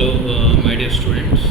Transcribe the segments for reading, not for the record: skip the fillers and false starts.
Hello, my dear students.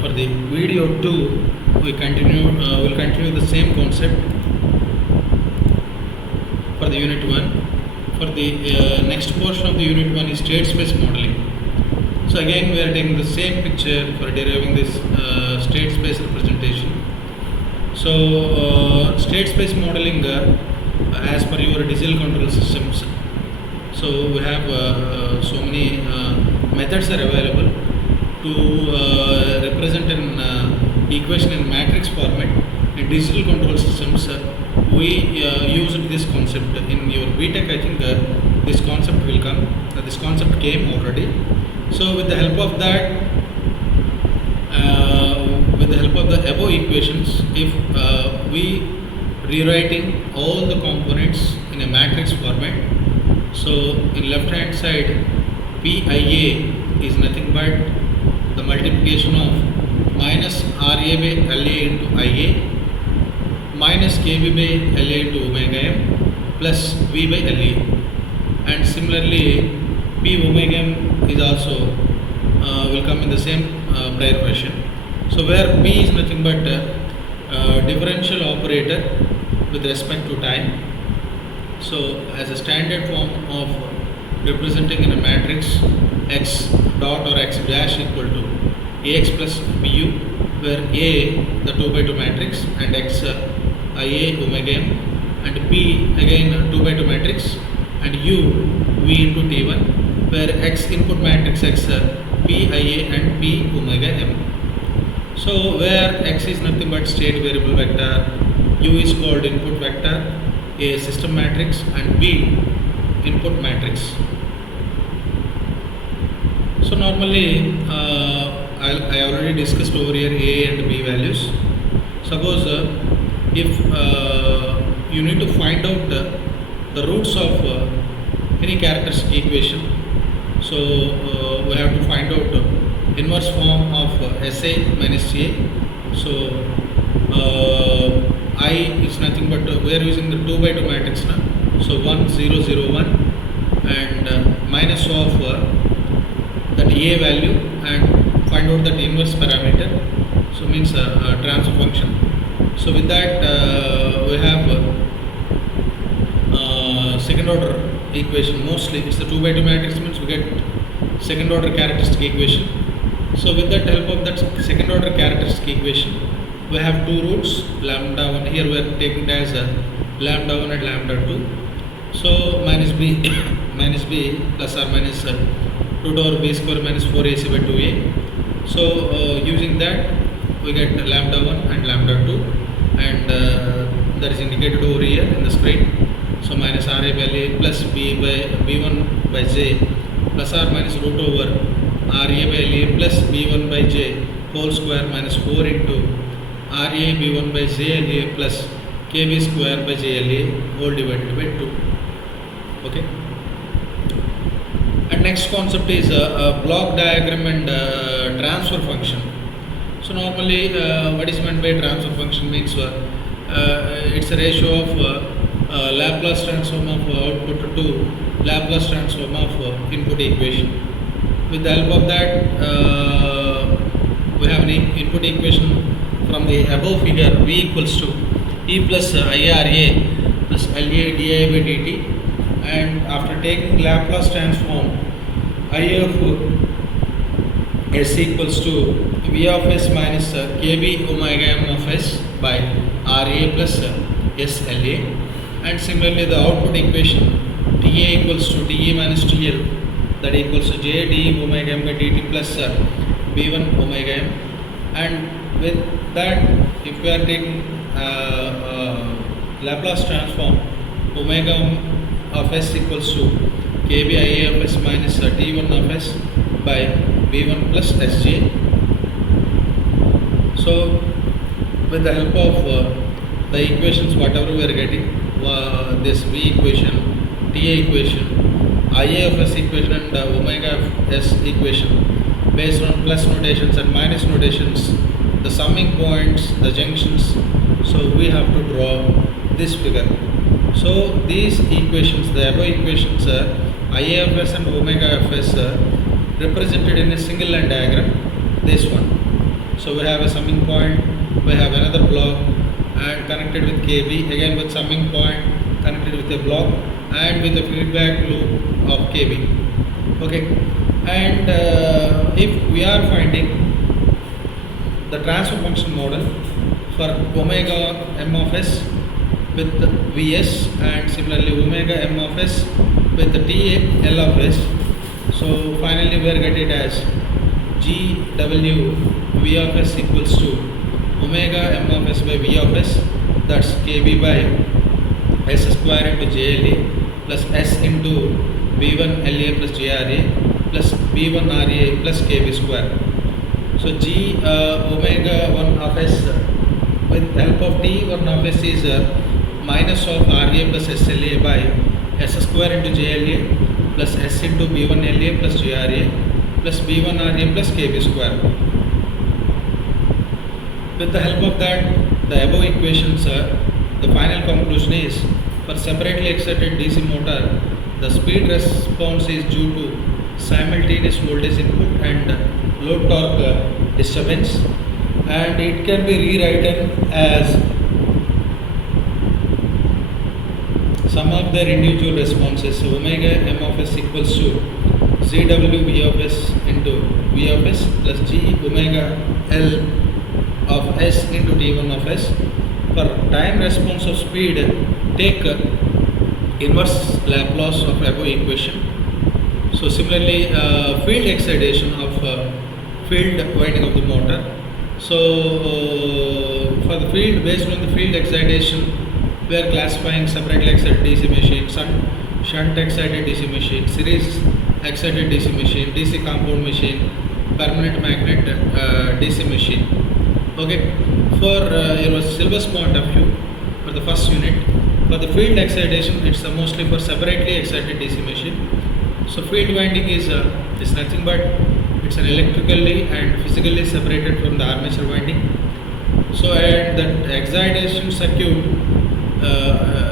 For the video 2, we'll continue the same concept for the unit 1. For the next portion of the unit 1 is state space modeling. So again, we are taking the same picture for deriving this state space representation. So state space modeling as per your digital control systems. So we have so many methods are available to represent an equation in matrix format. In digital control systems, we used this concept. In your BTech, I think this concept will come. This concept came already. So with the help of that, with the help of the above equations, if we rewriting all the components in a matrix format, so in left hand side, PIA is nothing but the multiplication of minus RA by LA into IA minus KB by LA into omega m plus V by LA, and similarly P omega m is also will come in the same prior version. So where P is nothing but differential operator with respect to time. So as a standard form of representing in a matrix, x dot or x dash equal to ax plus bu, where a the 2 by 2 matrix and x ia omega m, and p again 2 by 2 matrix, and u v into t1, where x input matrix x p ia and p omega m. So where x is nothing but state variable vector, u is called input vector, a system matrix, and B input matrix. So normally I already discussed over here A and B values. Suppose if you need to find out the roots of any characteristic equation, so we have to find out inverse form of SA minus A. So I is nothing but we are using the 2 by 2 matrix now. So 1 0 0 1 and minus of that A value and find out that inverse parameter. So means transfer function. So with that we have second order equation. Mostly it's the 2 by 2 matrix, means we get second order characteristic equation. So with that help of that second order characteristic equation, we have two roots, lambda 1, here we are taking it as lambda 1 and lambda 2. So minus b minus b plus or minus 2 to our b square minus 4ac by 2a. So using that we get lambda 1 and lambda 2, and that is indicated over here in the screen. So minus ra by a plus b1 by j plus or minus root over ra by a plus b1 by j whole square minus 4 into RA B1 by JLA plus KB square by JLA whole divided by 2. Okay. And next concept is a block diagram and transfer function. So normally what is meant by transfer function means it's a ratio of Laplace transform of output to Laplace transform of input equation. With the help of that we have an input equation from the above figure. V equals to E plus IRA plus LA di by dt, and after taking Laplace transform I of S equals to V of S minus KB omega m of S by RA plus SLA, and similarly the output equation TA equals to TA minus TL, that equals to J d omega m by dt plus B1 omega m. And with that, if we are taking Laplace transform omega of S equals to KB IA of S minus T1 of S by B1 plus Sj. So with the help of the equations whatever we are getting, this V equation, TA equation, IA of S equation and omega of S equation, based on plus notations and minus notations, the summing points, the junctions, so we have to draw this figure. So these equations, the above equations, IA of S and omega of S represented in a single line diagram, this one. So we have a summing point, we have another block and connected with KB, again with summing point connected with a block and with a feedback loop of KB. Okay, and if we are finding the transfer function model for omega m of s with Vs and similarly omega m of s with the Ta L of s. So finally we are getting it as GW V of s equals to omega m of s by V of s, that's Kb by s square into JLA plus s into B1 LA plus JRA plus B1 RA plus Kb square. So G omega 1 of s with the help of T 1 of s is minus of RA plus SLA by s square into JLA plus s into B1 LA plus JRA plus B1 RA plus Kb square. With the help of that, the above equations, the final conclusion is for separately excited DC motor, the speed response is due to simultaneous voltage input and load torque disturbance, and it can be rewritten as sum of their individual responses. So omega m of s equals to ZW V of s into V of s plus G omega L of s into T1 of s. For time response of speed, take inverse Laplace of above equation. So similarly, field excitation of field winding of the motor. So for the field, based on the field excitation, we are classifying separately excited DC machine, shunt excited DC machine, series excited DC machine, DC compound machine, permanent magnet DC machine. Okay, for your syllabus point of view, for the first unit, for the field excitation, it's mostly for separately excited DC machine. So field winding is nothing but it's an electrically and physically separated from the armature winding. So and the excitation circuit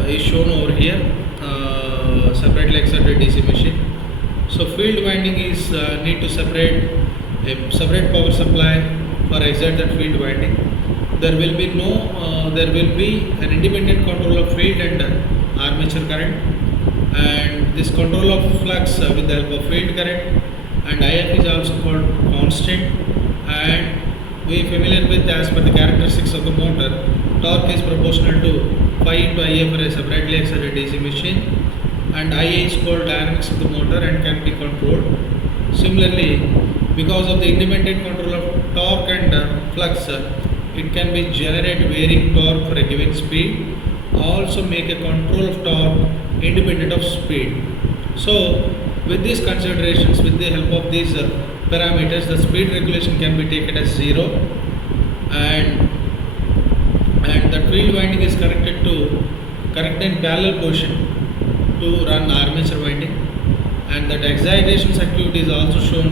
is shown over here, separately excited DC machine. So field winding is need to separate a separate power supply for excited field winding. There will be an independent control of field and armature current, and this control of flux with the help of field current, and IF is also called constant, and we are familiar with as per the characteristics of the motor, torque is proportional to phi into Ia for a separately excited DC machine, and Ia is called dynamics of the motor and can be controlled. Similarly, because of the independent control of torque and flux, it can be generate varying torque for a given speed, also make a control of torque independent of speed. So with these considerations, with the help of these parameters, the speed regulation can be taken as 0, and the field winding is connected in parallel position to run armature winding, and that excitation circuit is also shown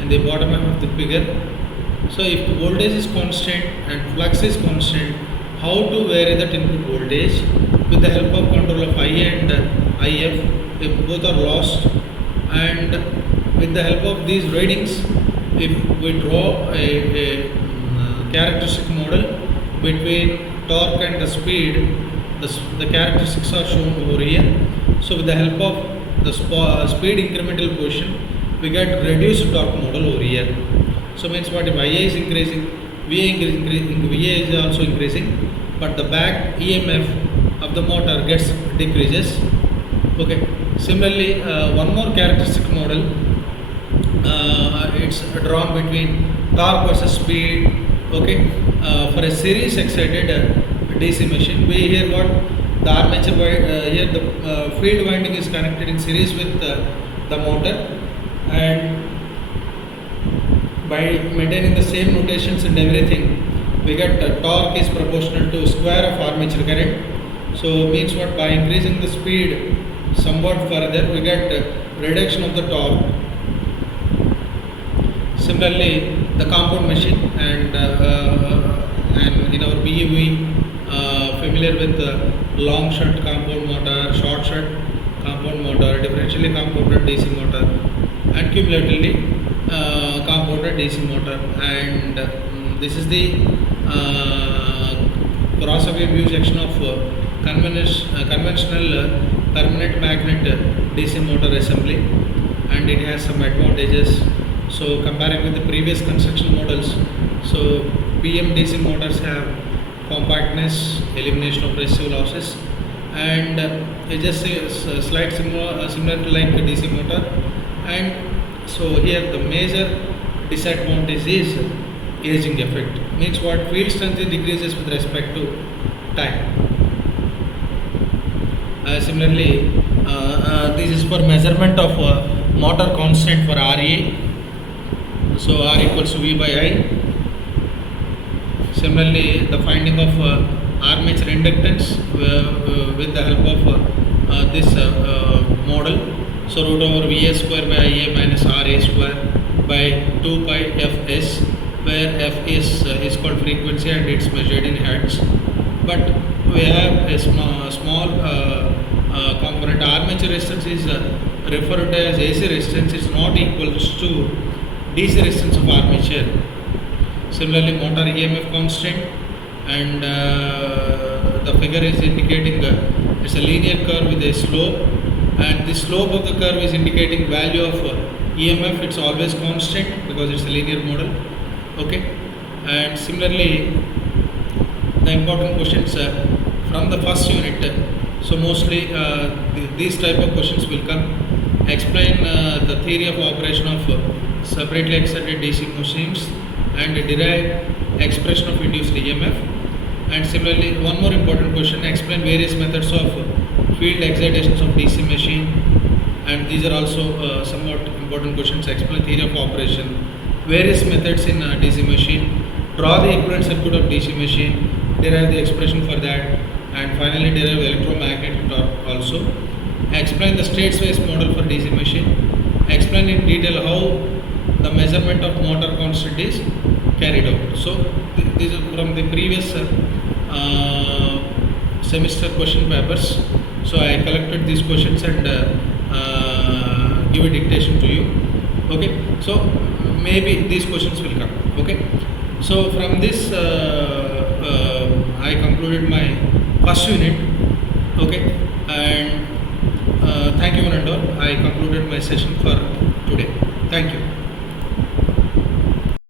in the bottom half of the figure. So if the voltage is constant and flux is constant, how to vary that input voltage with the help of control of IA and IF if both are lost, and with the help of these readings, if we draw a characteristic model between torque and the speed, the characteristics are shown over here. So with the help of the speed incremental position, we get reduced torque model over here. So means what, if IA is increasing, VA is also increasing, but the back EMF of the motor gets decreases. Okay. Similarly, one more characteristic model, it's drawn between torque versus speed. Okay, for a series excited DC machine, we hear what the armature here the field winding is connected in series with the motor, and by maintaining the same notations and everything, we get torque is proportional to square of armature current. So means what, by increasing the speed somewhat further, we get reduction of the torque. Similarly, the compound machine, and in our BUV, familiar with the long shunt compound motor, short shunt compound motor, differentially compounded DC motor. and cumulatively compounded DC motor. And this is the crossover view section of conventional permanent magnet DC motor assembly, and it has some advantages. So comparing with the previous construction models, so PM DC motors have compactness, elimination of resistive losses, and it just is slight similar to like a DC motor. And so here the major disadvantage is aging effect. Means what, field strength decreases with respect to time. Similarly, this is for measurement of motor constant for RE. So R equals to V by I. Similarly, the finding of armature inductance with the help of this model. So root over VA square by IA minus RA square by 2 pi Fs, where F is called frequency and it's measured in hertz. But we have a small component. Armature resistance is referred to as AC resistance. It's not equal to DC resistance of armature. Similarly, motor EMF constant, and the figure is indicating it's a linear curve with a slope, and the slope of the curve is indicating value of EMF. It's always constant because it's a linear model. Okay, and similarly, the important questions from the first unit. So mostly these type of questions will come. Explain the theory of operation of separately excited DC machines and derive expression of induced EMF. And similarly, one more important question: explain various methods of field excitations of DC machine. And these are also somewhat important questions. Explain theory of operation, various methods in DC machine, draw the equivalent circuit of DC machine, derive the expression for that, and finally derive electromagnetic torque also. Explain the state space model for DC machine. Explain in detail how the measurement of motor constant is carried out. So these are from the previous semester question papers. So I collected these questions and give a dictation to you. Okay, so maybe these questions will come. Okay, so from this I concluded my first unit. Okay, and thank you one and all. I concluded my session for today. Thank you.